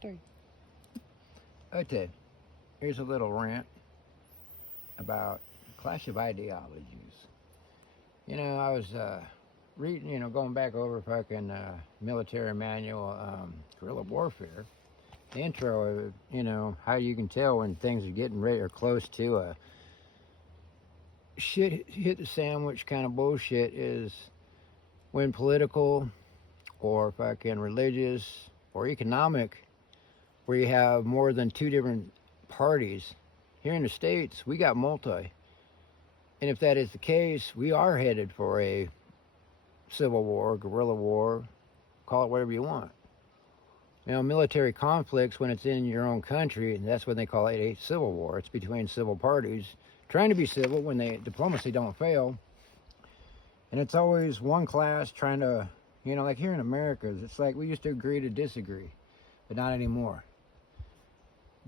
Three. Okay, here's a little rant about clash of ideologies. I was reading, going back over fucking military manual, guerrilla warfare. The intro, how you can tell when things are getting ready or close to a shit hit the sandwich kind of bullshit is when political or fucking religious or economic, where you have more than two different parties. Here in the States, we got multi. And if that is the case, we are headed for a civil war, guerrilla war, call it whatever you want. Military conflicts, when it's in your own country, that's when they call it a civil war. It's between civil parties trying to be civil when diplomacy don't fail. And it's always one class trying to, like here in America, it's like we used to agree to disagree, but not anymore.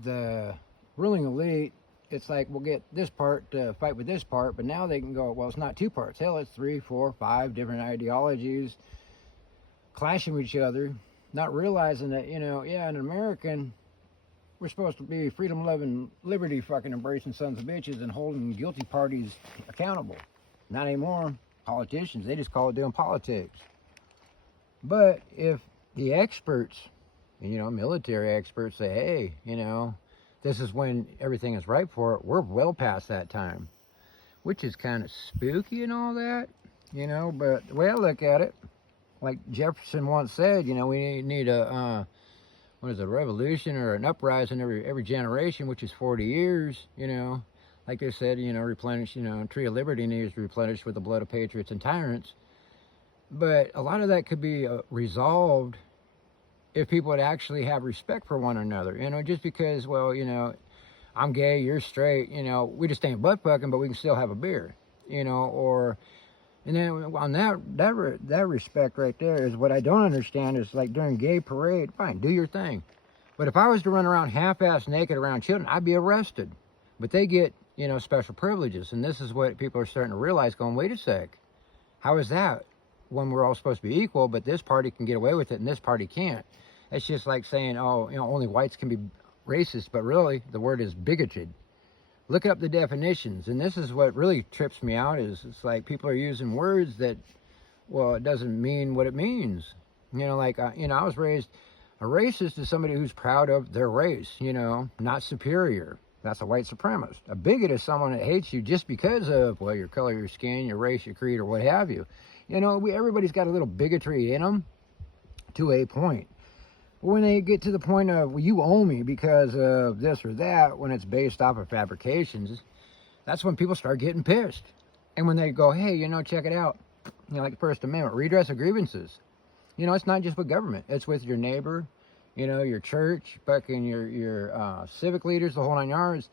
The ruling elite, it's like we'll get this part to fight with this part, but now they can go, well, it's not two parts. Hell, it's 3, 4, 5 different ideologies clashing with each other, not realizing that, an American, we're supposed to be freedom, love, and liberty fucking embracing sons of bitches and holding guilty parties accountable. Not anymore. Politicians, they just call it doing politics. But if the experts, military experts say, hey, this is when everything is ripe for it, we're well past that time, which is kind of spooky and all that, but the way I look at it, like Jefferson once said, we need a, revolution or an uprising every generation, which is 40 years, like they said, replenish, Tree of Liberty needs to replenish with the blood of patriots and tyrants. But a lot of that could be resolved if people would actually have respect for one another, just because, well, I'm gay, you're straight, we just ain't butt fucking, but we can still have a beer, and then on that respect right there is what I don't understand is like during gay parade, fine, do your thing. But if I was to run around half-ass naked around children, I'd be arrested. But they get, special privileges. And this is what people are starting to realize, going, wait a sec, how is that when we're all supposed to be equal, but this party can get away with it and this party can't? It's just like saying, only whites can be racist, but really the word is bigoted. Look up the definitions, and this is what really trips me out is it's like people are using words that, well, it doesn't mean what it means. I was raised, a racist is somebody who's proud of their race, not superior. That's a white supremacist. A bigot is someone that hates you just because of, well, your color, your skin, your race, your creed, or what have you. Everybody's got a little bigotry in them to a point. When they get to the point of, well, you owe me because of this or that, when it's based off of fabrications, that's when people start getting pissed. And when they go, hey, check it out, like the First Amendment, redress of grievances. It's not just with government. It's with your neighbor, your church, fucking your civic leaders, the whole 9 yards.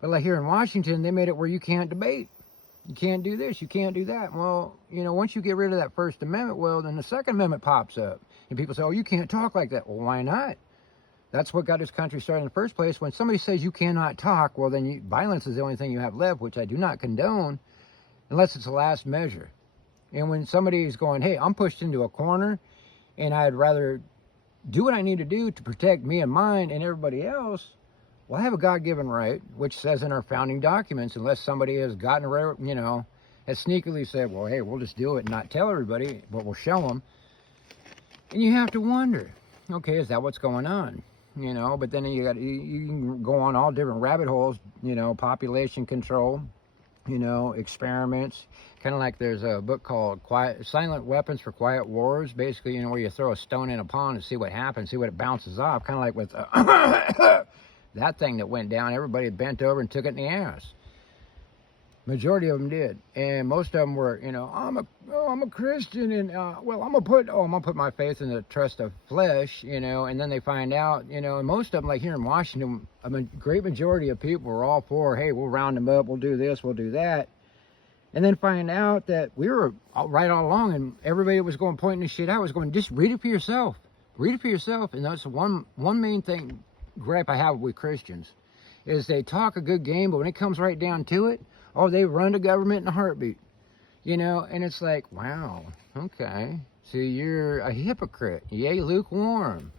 But like here in Washington, they made it where you can't debate. You can't do this, you can't do that. Well, once you get rid of that First Amendment, well, then the Second Amendment pops up. And people say, oh, you can't talk like that. Well, why not? That's what got this country started in the first place. When somebody says you cannot talk, well, then violence is the only thing you have left, which I do not condone, unless it's the last measure. And when somebody is going, hey, I'm pushed into a corner, and I'd rather do what I need to do to protect me and mine and everybody else, well, I have a God-given right, which says in our founding documents, unless somebody has gotten, has sneakily said, well, hey, we'll just do it and not tell everybody, but we'll show them. And you have to wonder, okay, is that what's going on? But then you can go on all different rabbit holes, population control, experiments. Kind of like there's a book called Silent Weapons for Quiet Wars, basically, where you throw a stone in a pond and see what happens, see what it bounces off. Kind of like with that thing that went down, everybody bent over and took it in the ass. Majority of them did, and most of them were, I'm a Christian, and well, I'm gonna put my faith in the trust of flesh, and then they find out, and most of them, like here in Washington, a great majority of people were all for, hey, we'll round them up, we'll do this, we'll do that, and then find out that we were right all along, and everybody was going pointing this shit out was going, just read it for yourself, and that's one main thing gripe I have with Christians, is they talk a good game, but when it comes right down to it, oh, they run the government in a heartbeat, and it's like, wow, okay, so you're a hypocrite, yay, lukewarm,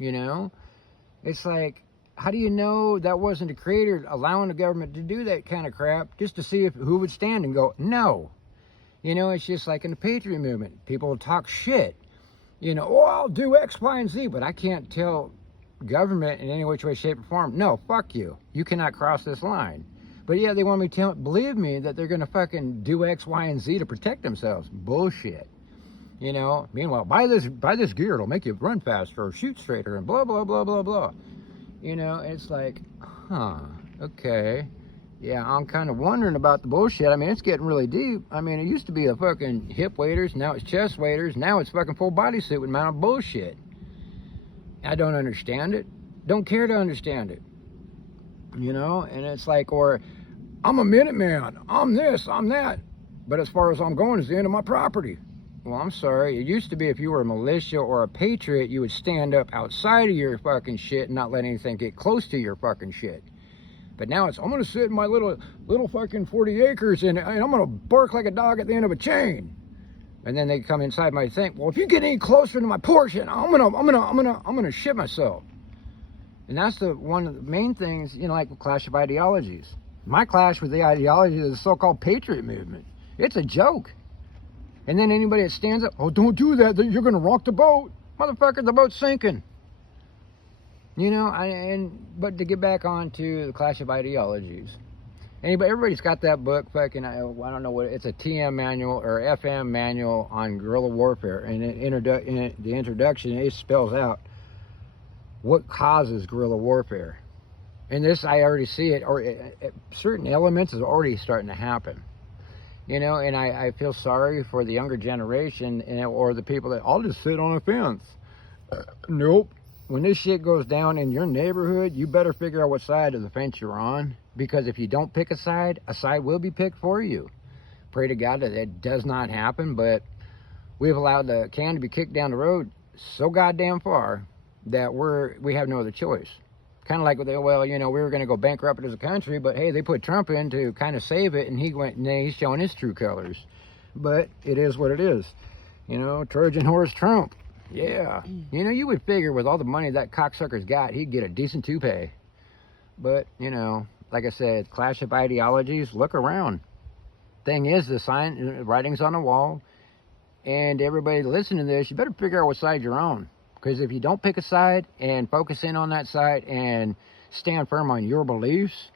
It's like, how do you know that wasn't the creator allowing the government to do that kind of crap just to see if who would stand and go, no. You know, it's just like in the Patriot movement. People will talk shit. You know, oh, I'll do X, Y, and Z, but I can't tell government in any which way, shape, or form, no, fuck you. You cannot cross this line. But yeah, they want me to believe me that they're going to fucking do X, Y, and Z to protect themselves. Bullshit. You know, meanwhile, buy this gear, it'll make you run faster or shoot straighter and blah, blah, blah, blah, blah. You know, it's like, huh, okay. Yeah, I'm kind of wondering about the bullshit. I mean, it's getting really deep. I mean, it used to be a fucking hip waders, now it's chest waders, now it's fucking full bodysuit with mounted bullshit. I don't understand it. Don't care to understand it. You know, and it's like, or I'm a Minuteman, I'm this, I'm that, but as far as I'm going is the end of my property. Well, I'm sorry. It used to be if you were a militia or a patriot, you would stand up outside of your fucking shit and not let anything get close to your fucking shit. But now it's, I'm going to sit in my little fucking 40 acres and I'm going to bark like a dog at the end of a chain. And then they come inside my thing. Well, if you get any closer to my portion, I'm gonna shit myself. And that's the one of the main things, you know, like the clash of ideologies. My clash with the ideology of the so-called patriot movement. It's a joke. And then anybody that stands up, oh, don't do that, you're gonna rock the boat. Motherfucker, the boat's sinking. You know, but to get back on to the clash of ideologies. Everybody's got that book, fucking, I don't know what, it's a TM manual or FM manual on guerrilla warfare. And in the introduction, it spells out what causes guerrilla warfare. And this, I already see it, or certain elements is already starting to happen. You know, and I feel sorry for the younger generation or the people that, I'll just sit on a fence. Nope. When this shit goes down in your neighborhood, you better figure out what side of the fence you're on. Because if you don't pick a side will be picked for you. Pray to God that it does not happen, but we've allowed the can to be kicked down the road so goddamn far that we have no other choice. Kind of like, well, you know, we were going to go bankrupt as a country, but hey, they put Trump in to kind of save it, and he's showing his true colors. But it is what it is. You know, Trojan horse Trump. Yeah. You know, you would figure with all the money that cocksucker's got, he'd get a decent toupee. But, you know, like I said, clash of ideologies, look around. Thing is, the writing's on the wall, and everybody listening to this, you better figure out what side you're on. Because if you don't pick a side and focus in on that side and stand firm on your beliefs,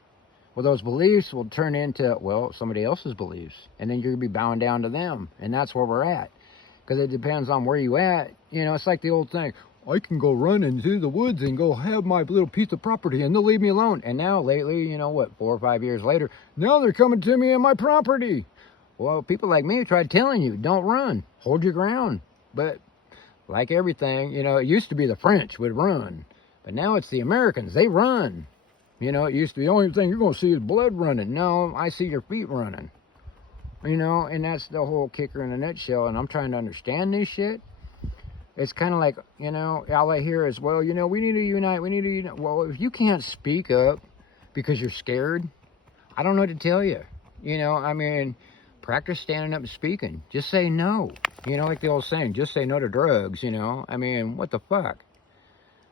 well, those beliefs will turn into, well, somebody else's beliefs. And then you're going to be bowing down to them. And that's where we're at. Because it depends on where you at. You know, it's like the old thing. I can go run into the woods and go have my little piece of property and they'll leave me alone. And now lately, you know what, 4 or 5 years later, now they're coming to me on my property. Well, people like me tried telling you, don't run, hold your ground. But like everything, you know, it used to be the French would run, but now it's the Americans, they run. You know, it used to be the only thing you're going to see is blood running. No, I see your feet running. You know, and that's the whole kicker in a nutshell. And I'm trying to understand this shit. It's kind of like, you know, all I hear is, well, you know, we need to unite, Well, if you can't speak up because you're scared, I don't know what to tell you. You know, I mean, practice standing up and speaking. Just say no. You know, like the old saying, just say no to drugs, you know. I mean, what the fuck?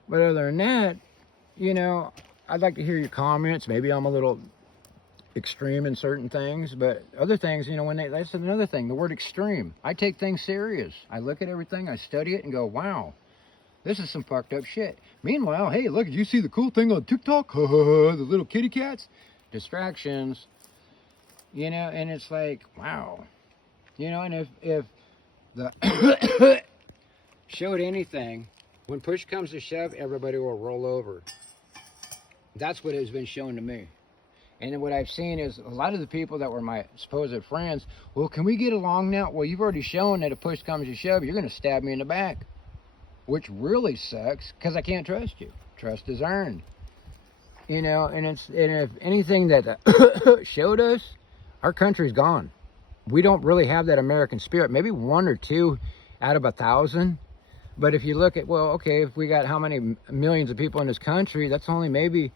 But other than that, you know, I'd like to hear your comments. Maybe I'm a little extreme in certain things, but other things, you know, that's another thing, the word extreme. I take things serious. I look at everything, I study it and go, wow, this is some fucked up shit. Meanwhile, hey, look, did you see the cool thing on TikTok? The little kitty cats? Distractions. You know, and it's like, wow. You know, and if the showed anything, when push comes to shove, everybody will roll over. That's what has been shown to me. And then what I've seen is a lot of the people that were my supposed friends, well, can we get along now? Well, you've already shown that if push comes to shove, you're going to stab me in the back. Which really sucks, because I can't trust you. Trust is earned. You know, and if anything that showed us, our country's gone. We don't really have that American spirit. Maybe 1 or 2 out of 1,000. But if you look at, well, okay, if we got how many millions of people in this country, that's only maybe,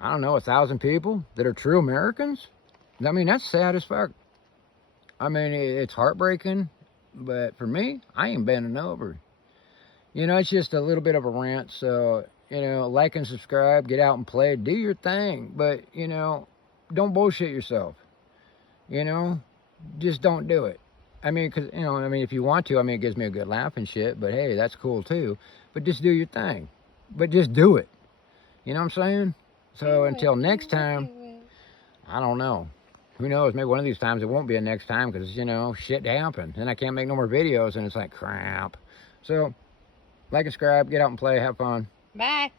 I don't know, 1,000 people that are true Americans. I mean, that's sad as fuck. I mean, it's heartbreaking, but for me, I ain't bending over. You know, it's just a little bit of a rant, so You know, like and subscribe, get out and play, do your thing. But, you know, don't bullshit yourself. You know, just don't do it. I mean, because, you know, I mean, if you want to, I mean, it gives me a good laugh and shit, but hey, that's cool too. But just do your thing. But just do it. You know what I'm saying? So until next time, I don't know. Who knows? Maybe one of these times it won't be a next time because, you know, shit happened. And I can't make no more videos and it's like crap. So, like and subscribe, get out and play, have fun. Bye.